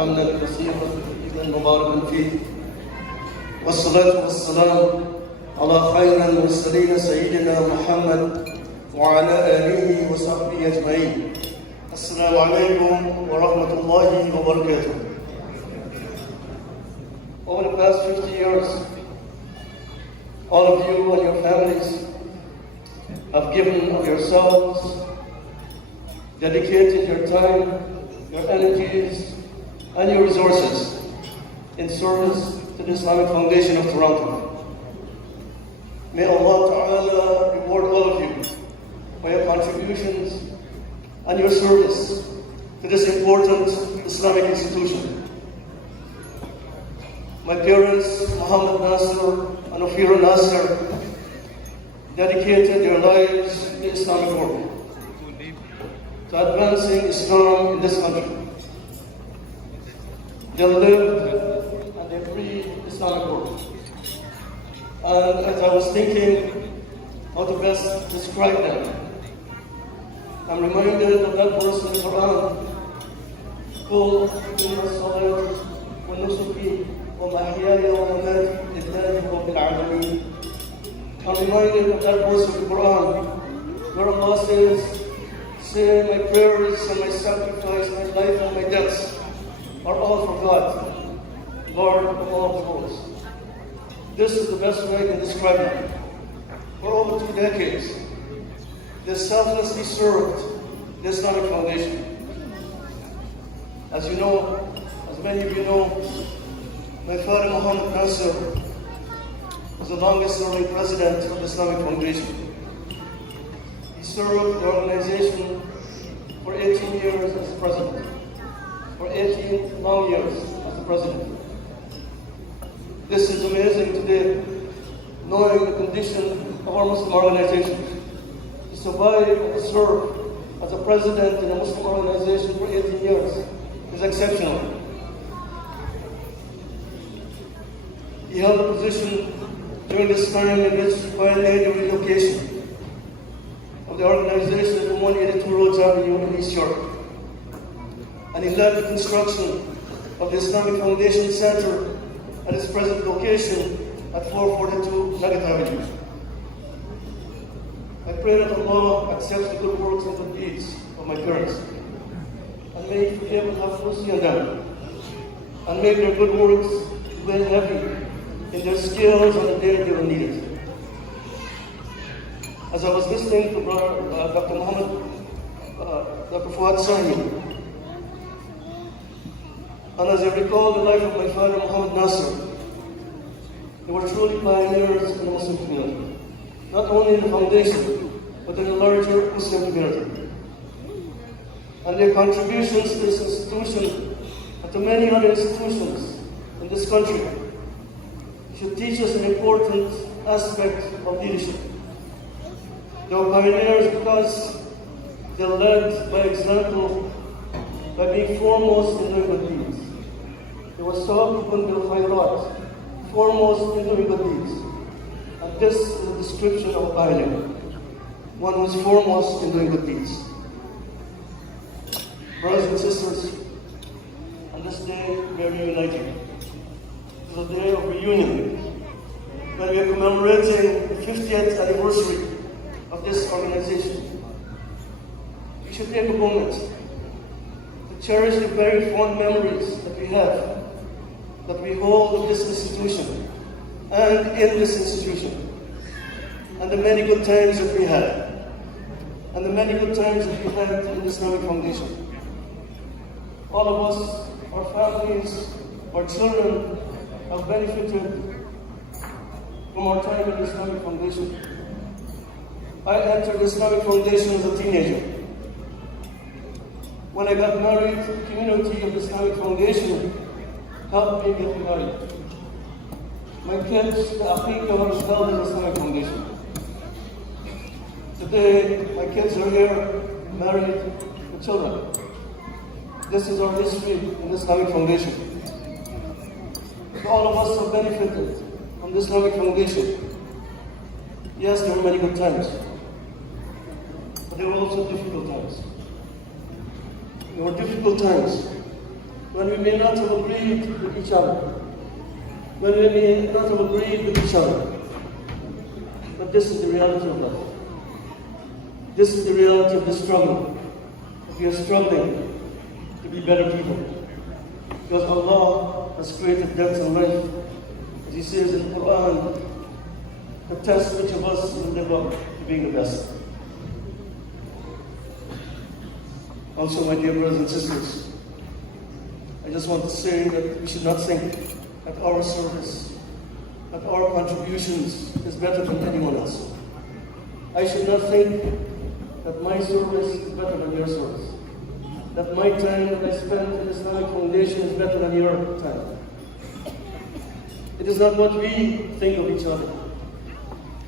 حمدا كثيرا طيبا مباركا فيه والصلاة والسلام على خير المرسلين سيدنا محمد وعلى آله وصحبه أجمعين. السلام عليكم ورحمة الله وبركاته. Over the past 50 years, all of you and your families have given of yourselves, dedicated your time, your energies, and your resources in service to the Islamic Foundation of Toronto. May Allah Ta'ala reward all of you for your contributions and your service to this important Islamic institution. My parents, Muhammad Nasir and Ofira Nasir, dedicated their lives to the Islamic work, to advancing Islam in this country. They lived and they breathed Islamic work. And as I was thinking how to best describe them, I'm reminded of that verse in the Quran, قُلْ إِنَّ الصَّلَاةَ وَالنُّسُكِي وَمَحْيَايَ وَمَمَاتِي لِلَّهِ رَبِّ الْعَالَمِينَ. I'm reminded of that verse of the Quran where Allah says, "Say my prayers and my sacrifice, my life and my deaths are all for God, Lord of all the worlds." This is the best way to describe them. For over 2 decades, they selflessly served the Islamic Foundation. As you know, as many of you know, my father Muhammad Nasir was the longest serving president of the Islamic Foundation. He served the organization for 18 years as the president, for 18 long years as the president. This is amazing today, knowing the condition of our Muslim organization. To survive and to serve as a president in a Muslim organization for 18 years is exceptional. He held a position during this time in which he pioneered the relocation of the organization from 182 Rhodes Avenue in East York. And he led the construction of the Islamic Foundation Center at its present location at 442 Nugget Avenue. I pray that Allah accepts the good works and good deeds of my parents, and may He forgive and have mercy on them, and make their good works weigh heavy in their scales on the day they were needed. As I was listening to Dr. Muhammad, Dr. Fuad Sahmi, and as I recall the life of my father Muhammad Nasir, they were truly pioneers in the Muslim community, not only in the foundation, but in the larger Muslim community. And their contributions to this institution and to many other institutions in this country should teach us an important aspect of leadership. They were pioneers because they led by example, by being foremost in doing good deeds. They were sabiqun bil khayrat, foremost in doing good deeds. And this is a description of a pioneer, one who is foremost in doing good deeds. Brothers and sisters, on this day we are reunited. It is a day of reunion, when we are commemorating the 50th anniversary of this organization. We should take a moment to cherish the very fond memories that we have, that we hold of this institution and in this institution, and the many good times that we had, and the many good times that we had in the Islamic Foundation. All of us, our families, our children have benefited from our time in the Islamic Foundation. I entered the Islamic Foundation as a teenager. When I got married, the community of the Islamic Foundation helped me get married. My kids, the Aqiqah was held in the Islamic Foundation. Today, my kids are here, married, with children. This is our history in the Islamic Foundation. So all of us have benefited from the Islamic Foundation. Yes, there were many good times, but there were also difficult times. There were difficult times when we may not have agreed with each other, when we may not have agreed with each other. But this is the reality of life. This is the reality of the struggle. We are struggling to be better people. Because Allah has created death and life. As He says in the Quran, to test which of us will live up to being the best. Also, my dear brothers and sisters, I just want to say that we should not think that our service, that our contributions is better than anyone else. I should not think that my service is better than your service. That my time that I spend in the Islamic Foundation is better than your time. It is not what we think of each other,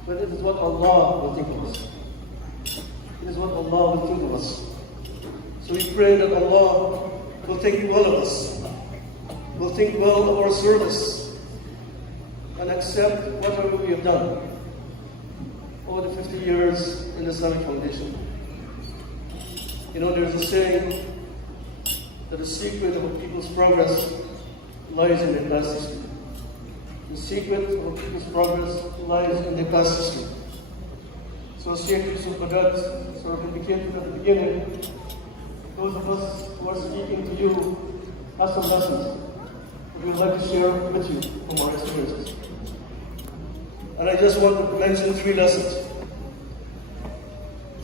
but it is what Allah will think of us. It is what Allah will think of us. So we pray that Allah will think well of us, will think well of our service, and accept whatever we have done over the 50 years in the Islamic Foundation. You know, there's a saying that the secret of a people's progress lies in their past history. The secret of a people's progress lies in their past history. So Sheikh Yusuf Badat sort of indicated at the beginning, those of us who are speaking to you have some lessons that we would like to share with you from our experiences. And I just want to mention 3 lessons.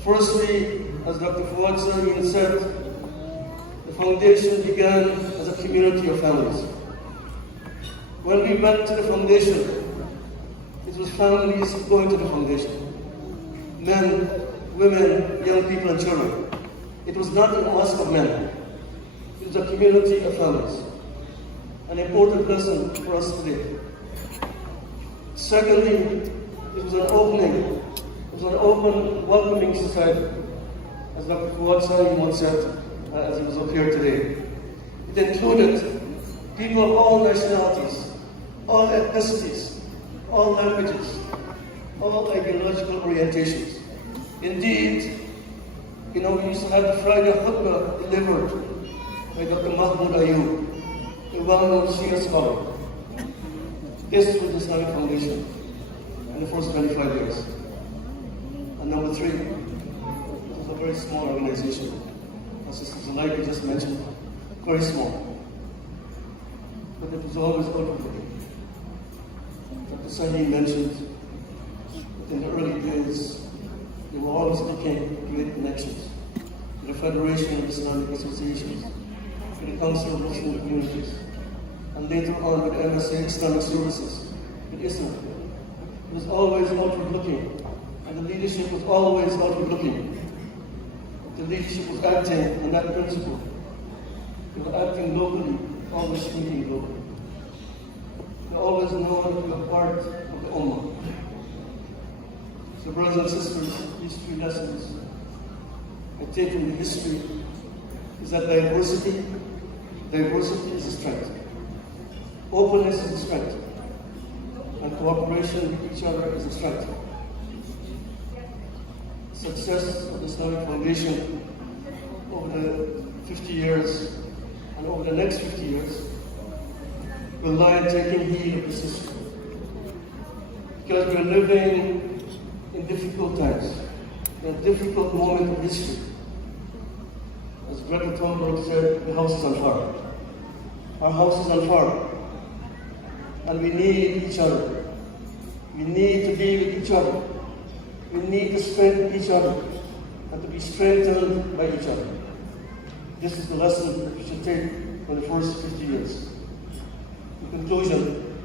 Firstly, as Dr. Fuad Sareen said, the foundation began as a community of families. When we went to the foundation, it was families going to the foundation. Men, women, young people and children. It was not a mosque of men. It was a community of families. An important lesson for us today. Secondly, it was an opening. It was an open, welcoming society. As Dr. Fuad Sareen once said, as he was up here today. It included people of all nationalities, all ethnicities, all languages, all ideological orientations. Indeed, you know, we used to have the Friday khutbah delivered by Dr. Mahmoud Ayub, a well-known Shia scholar. This was the Islamic Foundation in the first 25 years. And number 3, it was a very small organization. As Sister Zulayka just mentioned, very small. But it was always outward-looking. Dr. Sareen mentioned that in the early days, they were always making great connections with the Federation of Islamic Associations, with the Council of Muslim Communities, and later on with MSA Islamic Services, with Islam. It was always outward-looking, and the leadership was always outward-looking. The leadership was acting on that principle. They were acting locally, always thinking locally. They always known to be a part of the Ummah. So brothers and sisters, these 3 lessons I take from the history is that diversity is a strength. Openness is a strength. And cooperation with each other is a strength. Success of the Islamic Foundation over the 50 years and over the next 50 years will lie in taking heed of this history. Because we are living in difficult times, in a difficult moment of history. As Greta Thunberg said, the house is on fire. Our house is on fire. And we need each other. We need to be with each other. We need to strengthen each other and to be strengthened by each other. This is the lesson that we should take from the first 50 years. In conclusion,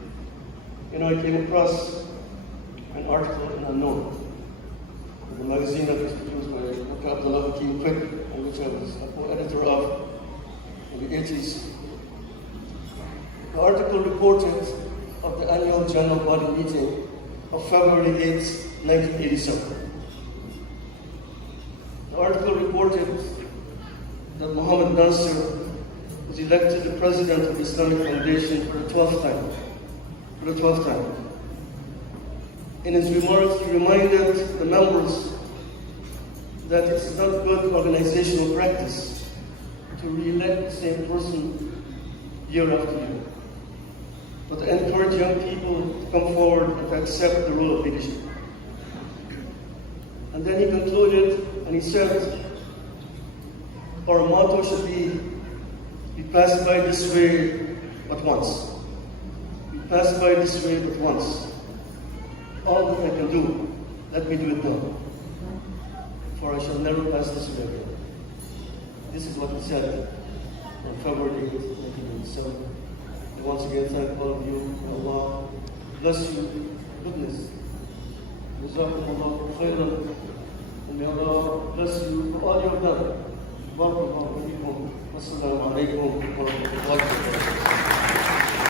you know, I came across an article in Unknown, the magazine that was produced by Dr. Abdullah Hakim Quick, and which I was a co-editor of in the 80s. The article reported of the annual General Body meeting of February 8, 1987. The article reported that Mohammed Nasser was elected the president of the Islamic Foundation for the 12th time. In his remarks, he reminded the members that it is not good organizational practice to re-elect the same person year after year. But to encourage young people to come forward and to accept the role of leadership. And then he concluded and he said, our motto should be, we pass by this way but once. We pass by this way but once. All that I can do, let me do it now. For I shall never pass this way again. This is what he said on February 8th, 1997. And once again, thank all of you. May Allah bless you. Goodness. Jazakumullah khairan. And may Allah bless you for all you have done. Barakallahu feekum. Wassalamu alaikum wa rahmatullahi wa barakatuh.